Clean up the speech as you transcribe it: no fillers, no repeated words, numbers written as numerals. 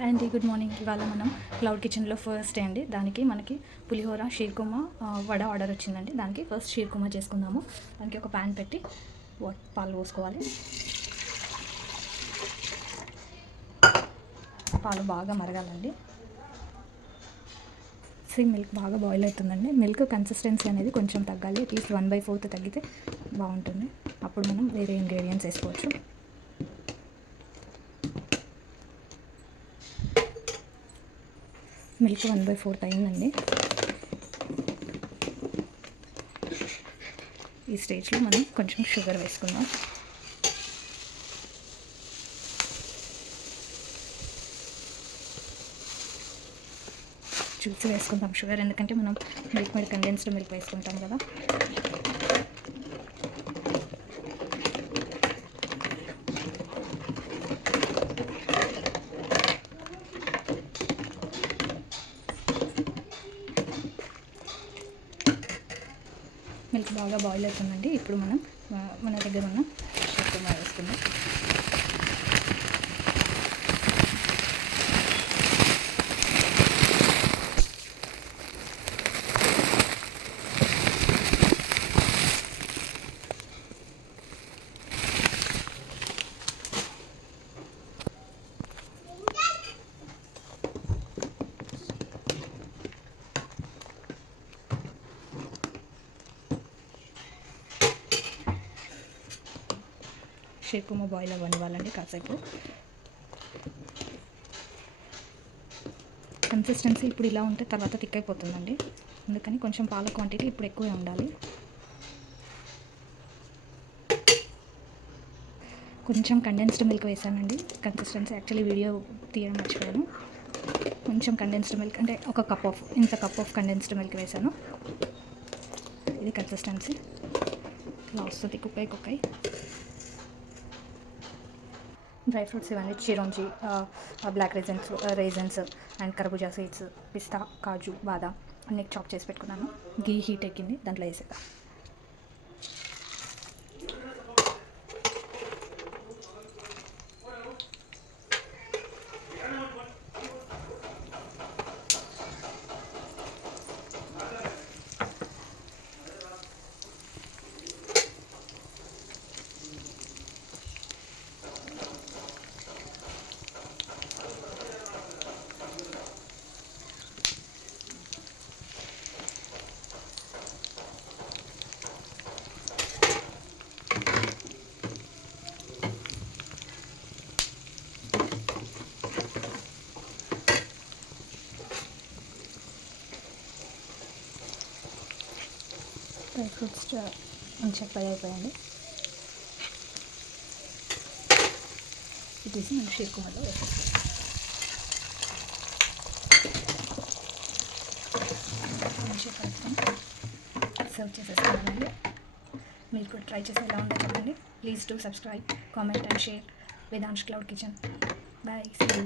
హాయ్ అండి, good morning. ఇవాళ మనం క్లౌడ్ కిచెన్లో ఫస్ట్ డే అండి. దానికి మనకి పులిహోర, షీర్కుర్మా, వడ ఆర్డర్ వచ్చిందండి. దానికి ఫస్ట్ షీర్కుర్మా చేసుకుందాము. దానికి ఒక ప్యాన్ పెట్టి పాలు పోసుకోవాలి. పాలు బాగా మరగాలండి. మిల్క్ బాగా బాయిల్ అవుతుందండి. మిల్క్ కన్సిస్టెన్సీ అనేది కొంచెం తగ్గాలి. అట్లీస్ట్ 1/4 తగ్గితే బాగుంటుంది. అప్పుడు మనం వేరే ఇంగ్రీడియంట్స్ వేసుకోవచ్చు. మిల్క్ 1/4 అయిందండి. ఈ స్టేజ్లో మనం కొంచెం షుగర్ వేసుకుందాం. చూసి వేసుకుందాం షుగర్, ఎందుకంటే మనం మిల్క్ మీద కండెన్స్డ్ మిల్క్ వేసుకుంటాం కదా. మిల్క్ బాగా బాయిల్ అవుతుందండి. ఇప్పుడు మనం మన దగ్గర ఉన్న షీర్కుర్మా వేసుకుందాం. షీర్కుర్మా బాయిల్ అవ్వనివ్వాలండి కాసేపు. కన్సిస్టెన్సీ ఇప్పుడు ఇలా ఉంటే తర్వాత థిక్ అయిపోతుందండి. అందుకని కొంచెం పాల క్వాంటిటీ ఇప్పుడు ఎక్కువే ఉండాలి. కొంచెం కండెన్స్డ్ మిల్క్ వేసానండి. కన్సిస్టెన్సీ యాక్చువల్లీ వీడియో తీయడం మర్చిపోయాను. కొంచెం కండెన్స్డ్ మిల్క్ అంటే ఒక కప్ ఆఫ్ కండెన్స్డ్ మిల్క్ వేసాను. ఇది కన్సిస్టెన్సీ ఇలా వస్తుంది. కుక్కై డ్రై ఫ్రూట్స్ ఇవన్నీ చిరోంజి, బ్లాక్ రైజన్స్ అండ్ కర్బూజా సీడ్స్, పిస్తా, కాజు, బాదాం అన్నీ చాప్ చేసి పెట్టుకున్నాను. గీ హీట్ ఎక్కింది, దాంట్లో వేసేదా. డ్రై ఫ్రూట్స్ మంచిగా ఫ్రై అయిపోయండి. ఇది మనం షీర్కుర్మాలో వేసేస్తాం. మంచిగా కలుపుకొని సర్వ్ చేసేస్తానండి. మీరు కూడా ట్రై చేసి ఎలా ఉందో చెప్పండి. Please do subscribe, comment and share Vedansh cloud kitchen. Bye, see you.